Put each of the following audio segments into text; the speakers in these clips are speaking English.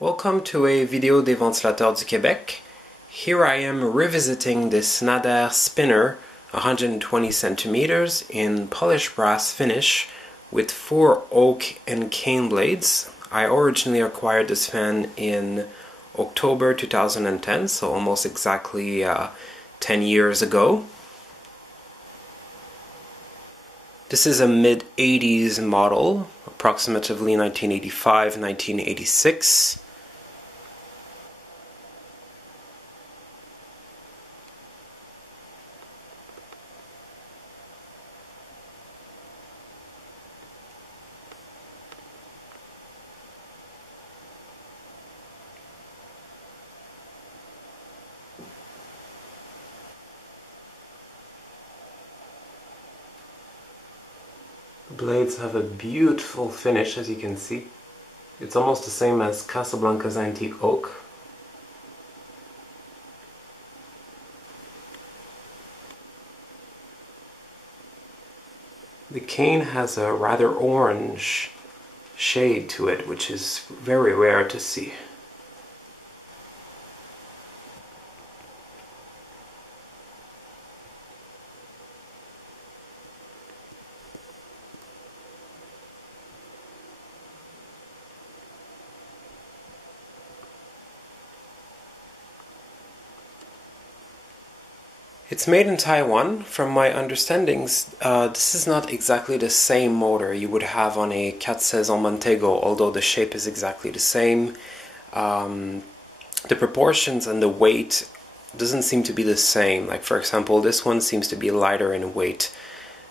Welcome to a video des Ventilateurs du Québec. Here I am revisiting this Nadair spinner 120 centimeters in polished brass finish with 4 oak and cane blades. I originally acquired this fan in October 2010, so almost exactly 10 years ago. This is a mid-80s model, approximately 1985-1986. The blades have a beautiful finish, as you can see. It's almost the same as Casablanca's antique oak. The cane has a rather orange shade to it, which is very rare to see. It's made in Taiwan. From my understandings, this is not exactly the same motor you would have on a 4 Montego, although the shape is exactly the same. The proportions and the weight doesn't seem to be the same. Like, for example, this one seems to be lighter in weight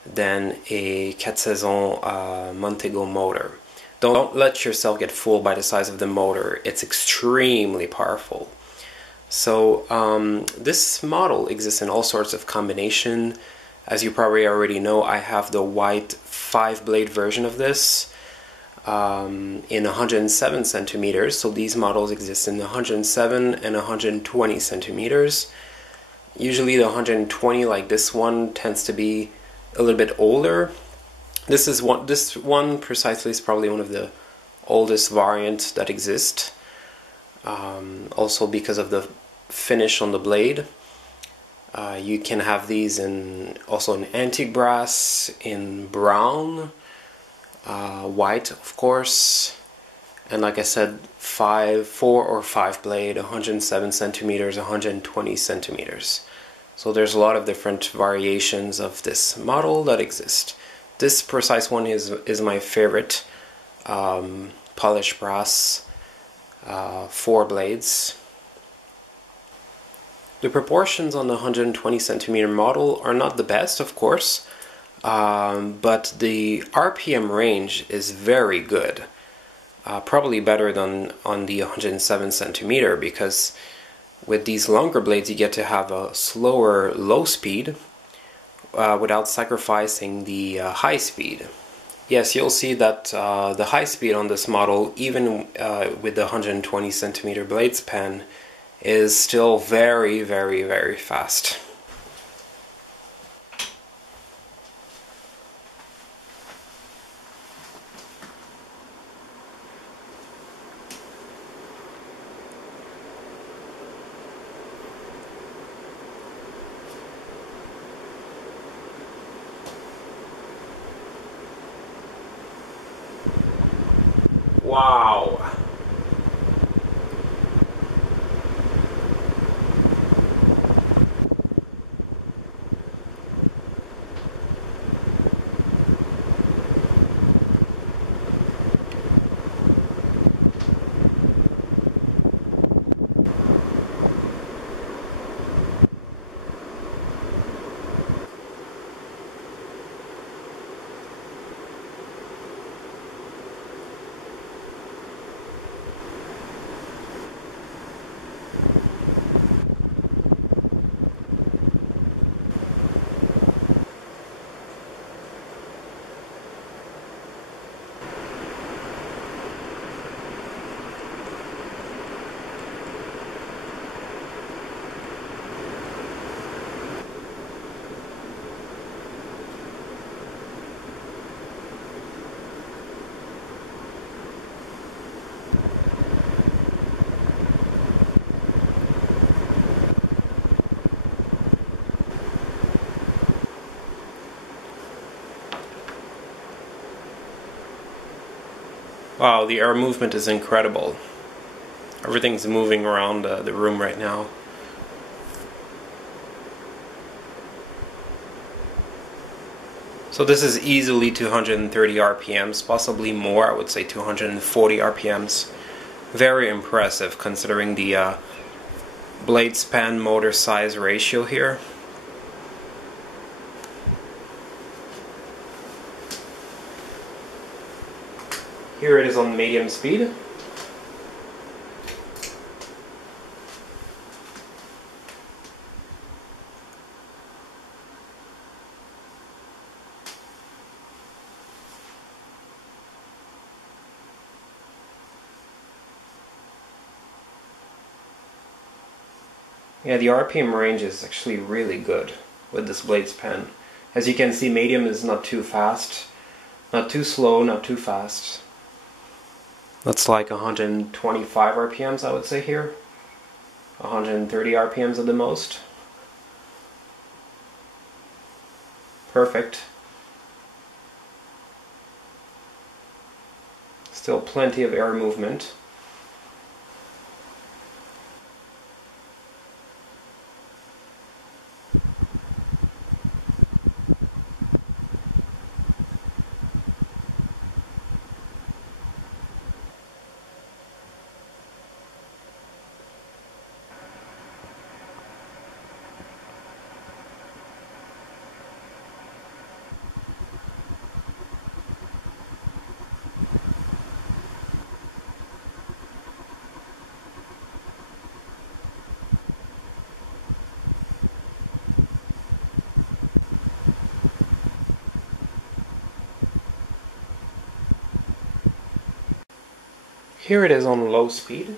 than a 4 Montego motor. Don't let yourself get fooled by the size of the motor. It's extremely powerful. So this model exists in all sorts of combination. As you probably already know, I have the white 5-blade version of this in 107 centimeters. So these models exist in 107 and 120 centimeters. Usually the 120, like this one, tends to be a little bit older. This one precisely is probably one of the oldest variants that exist. Also because of the finish on the blade. You can have these also in antique brass, in brown, white of course, and like I said, 4 or 5 blade, 107 centimeters, 120 centimeters. So there's a lot of different variations of this model that exist. This precise one is my favorite, polished brass, 4 blades. The proportions on the 120 centimeter model are not the best, of course, but the RPM range is very good. Probably better than on the 107 centimeter, because with these longer blades you get to have a slower low speed without sacrificing the high speed. Yes, you'll see that the high speed on this model, even with the 120 centimeter blade span, is still very, very, very fast. Wow! Wow, the air movement is incredible. Everything's moving around the room right now. So this is easily 230 RPMs, possibly more, I would say 240 RPMs. Very impressive considering the blade span motor size ratio here. Here it is on medium speed. Yeah, the RPM range is actually really good with this blade span. As you can see, medium is not too fast, not too slow, not too fast. That's like 125 RPMs, I would say here. 130 RPMs at the most. Perfect. Still plenty of air movement. Here it is on low speed.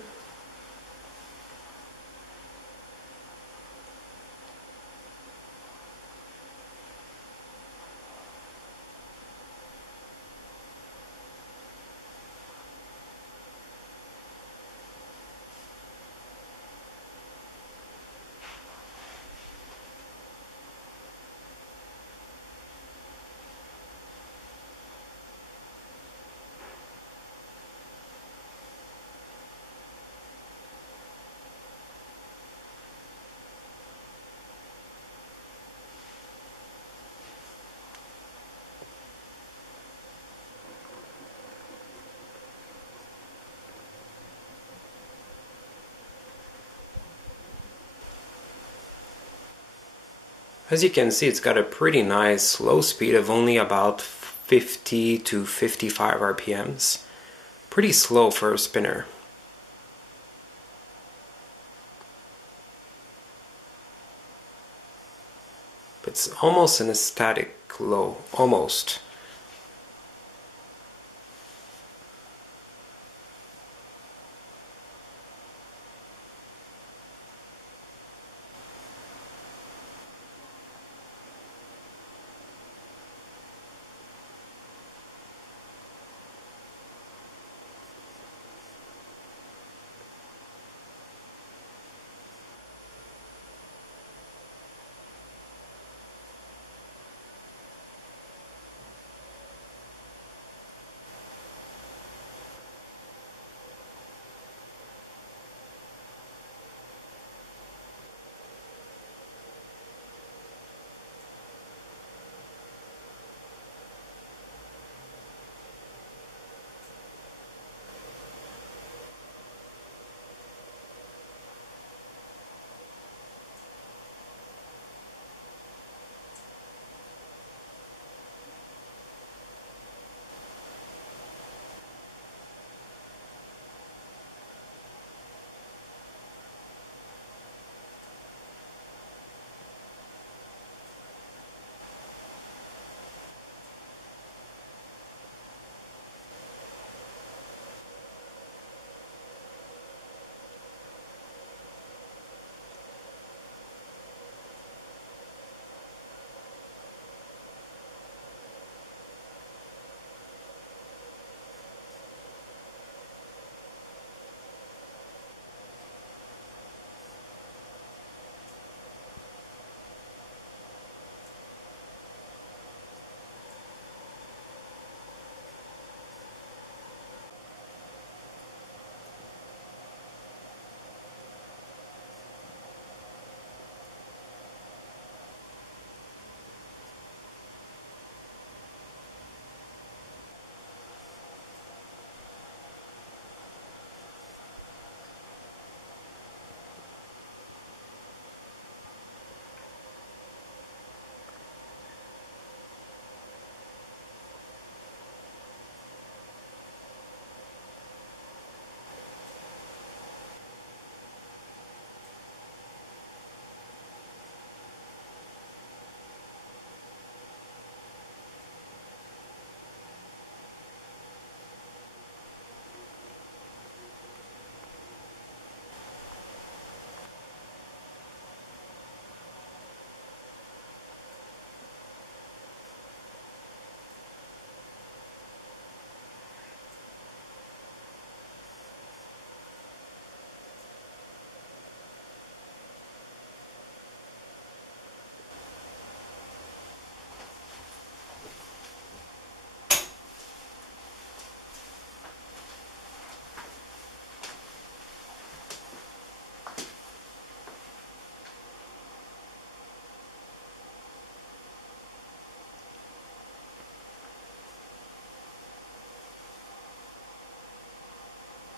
As you can see, it's got a pretty nice low speed of only about 50 to 55 RPMs. Pretty slow for a spinner. It's almost an static low, almost.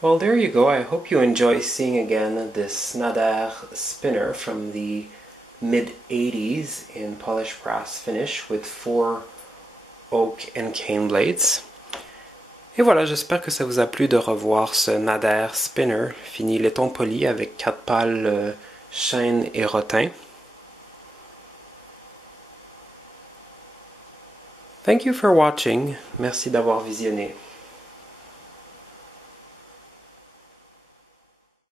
Well, there you go. I hope you enjoy seeing again this Nadair spinner from the mid-80s in polished brass finish with 4 oak and cane blades. Et voilà, j'espère que ça vous a plu de revoir ce Nadair spinner fini Laiton Poli avec 4 pales chêne et rotin. Thank you for watching. Merci d'avoir visionné.